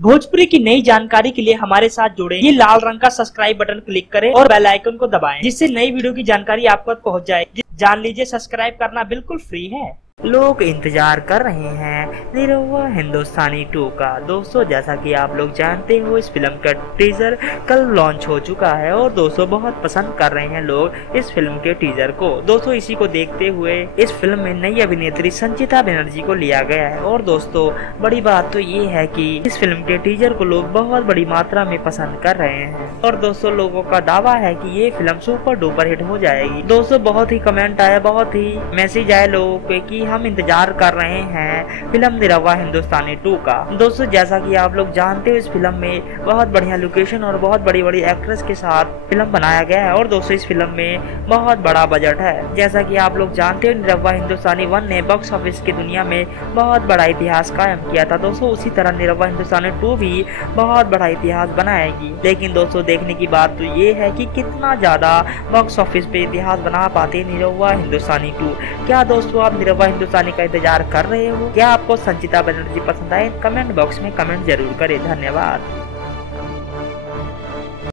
भोजपुरी की नई जानकारी के लिए हमारे साथ जुड़े ये लाल रंग का सब्सक्राइब बटन क्लिक करें और बेल आइकन को दबाएं, जिससे नई वीडियो की जानकारी आप तक पहुंच जाए। जान लीजिए, सब्सक्राइब करना बिल्कुल फ्री है। लोग इंतजार कर रहे हैं निरहुआ हिंदुस्तानी 2 का। दोस्तों, जैसा कि आप लोग जानते हो, इस फिल्म का टीजर कल लॉन्च हो चुका है और दोस्तों बहुत पसंद कर रहे हैं लोग इस फिल्म के टीजर को। दोस्तों, इसी को देखते हुए इस फिल्म में नई अभिनेत्री संचिता बनर्जी को लिया गया है। और दोस्तों, बड़ी बात तो ये है कि इस फिल्म के टीजर को लोग बहुत बड़ी मात्रा में पसंद कर रहे हैं और दोस्तों लोगों का दावा है कि ये फिल्म सुपर डुपर हिट हो जाएगी। दोस्तों, बहुत ही कमेंट आया, बहुत ही मैसेज आए लोगों के कि हम इंतजार कर रहे हैं फिल्म निरहुआ हिंदुस्तानी 2 का। दोस्तों, जैसा कि आप लोग जानते हो, इस फिल्म में बहुत बढ़िया लोकेशन और बहुत बड़ी बड़ी एक्ट्रेस के साथ फिल्म बनाया गया है और दोस्तों इस फिल्म में बहुत बड़ा बजट है। जैसा कि आप लोग जानते हो, निरहुआ हिंदुस्तानी 1 ने बॉक्स ऑफिस की दुनिया में बहुत बड़ा इतिहास कायम किया था। दोस्तों, उसी तरह निरहुआ हिंदुस्तानी 2 भी बहुत बड़ा इतिहास बनाएगी। लेकिन दोस्तों, देखने की बात तो ये है कि कितना ज्यादा बॉक्स ऑफिस पे इतिहास बना पाते निरहुआ हिंदुस्तानी 2। क्या दोस्तों आप निरहुआ हिंदुस्तानी का इंतजार कर रहे हो? क्या आपको संचिता बनर्जी पसंद आए? कमेंट बॉक्स में कमेंट जरूर करें। धन्यवाद।